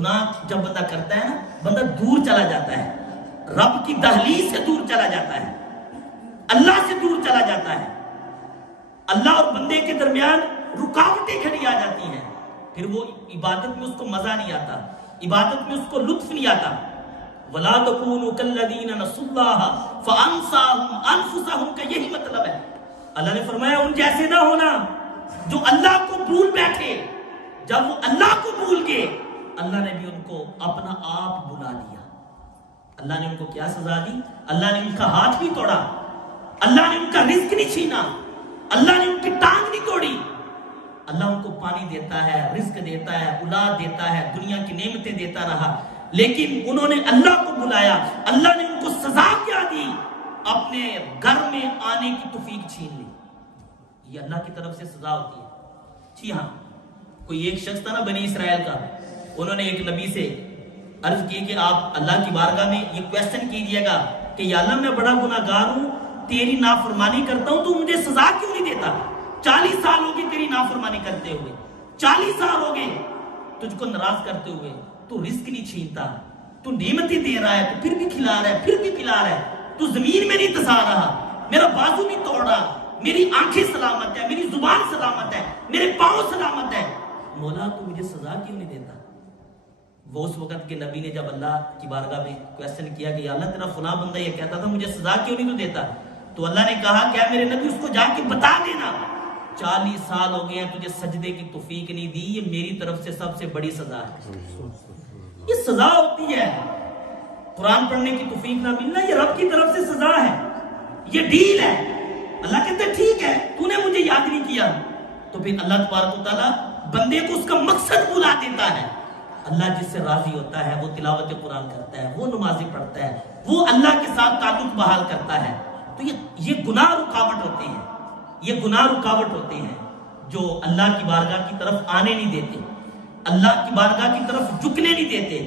گناہ جب بندہ کرتا ہے نا، بندہ دور چلا جاتا ہے، رب کی دہلیز سے دور چلا جاتا ہے، اللہ سے دور چلا جاتا ہے، اللہ اور بندے کے درمیان رکاوٹیں کھڑی آ جاتی ہیں، پھر وہ عبادت میں اس کو مزہ نہیں آتا، عبادت میں اس کو لطف نہیں آتا۔ وَلَا تَكُونُوا كَالَّذِينَ نَسُوا اللَّهَ فَأَنسَاهُمْ أَنفُسَهُمْ کا یہی مطلب ہے۔ اللہ نے فرمایا ان جیسے نہ ہونا جو اللہ کو بھول بیٹھے، جب وہ اللہ کو بھول گئے اللہ نے بھی ان کو اپنا آپ بلا لیا۔ اللہ نے ان کو کیا سزا دی؟ اللہ نے ان کا ہاتھ نہیں توڑا، اللہ نے ان کا رزق نہیں چھینا، اللہ نے ان کی ٹانگ نہیں توڑی، اللہ ان کو پانی دیتا ہے، رزق دیتا ہے، اولاد دیتا ہے، دنیا کی نعمتیں دیتا رہا، لیکن انہوں نے اللہ کو بلایا، اللہ نے ان کو سزا کیا دی؟ اپنے گھر میں آنے کی توفیق چھین لی۔ یہ اللہ کی طرف سے سزا ہوتی ہے۔ جی ہاں، کوئی ایک شخص تھا نا بنی اسرائیل کا، انہوں نے ایک نبی سے عرض کی کہ آپ اللہ کی بارگاہ میں یہ کویسچن کیجئے گا کہ یا اللہ میں بڑا گناہ گار ہوں، تیری نافرمانی کرتا ہوں، تو مجھے سزا کیوں نہیں دیتا؟ 40 سال ہو گئے تیری نافرمانی کرتے ہوئے، 40 سال ہو گئے تجھ کو ناراض کرتے ہوئے، تو رزق نہیں چھینتا، تو نعمتیں دے رہا ہے، تو پھر بھی کھلا رہا ہے، پھر بھی پلا رہا ہے، تو زمین میں نہیں دسا رہا، میرا بازو نہیں توڑ رہا، میری آنکھیں سلامت ہے، میری زبان سلامت ہے، میرے پاؤں سلامت ہے، مولا تو مجھے سزا کیوں نہیں دیتا؟ وہ اس وقت کے نبی نے جب اللہ کی بارگاہ میں کویسچن کیا کہ یا اللہ تیرا فلاں بندہ یہ کہتا تھا مجھے سزا کیوں نہیں تو دیتا، تو اللہ نے کہا کیا میرے نبی اس کو جا کے بتا دینا 40 سال ہو گئے ہیں تجھے سجدے کی توفیق نہیں دی، یہ میری طرف سے سب سے بڑی سزا ہے۔ یہ سزا ہوتی ہے، قرآن پڑھنے کی توفیق نہ ملنا یہ رب کی طرف سے سزا ہے، یہ ڈیل ہے۔ اللہ کہتا ہے ٹھیک ہے تو نے مجھے یاد نہیں کیا، تو پھر اللہ تبارک و تعالیٰ بندے کو اس کا مقصد بلا دیتا ہے۔ اللہ جس سے راضی ہوتا ہے وہ تلاوت قرآن کرتا ہے، وہ نمازی پڑھتا ہے، وہ اللہ کے ساتھ تعلق بحال کرتا ہے۔ تو یہ گناہ رکاوٹ ہوتے ہیں، یہ گناہ رکاوٹ ہوتے ہیں جو اللہ کی بارگاہ کی طرف آنے نہیں دیتے، اللہ کی بارگاہ کی طرف جھکنے نہیں دیتے۔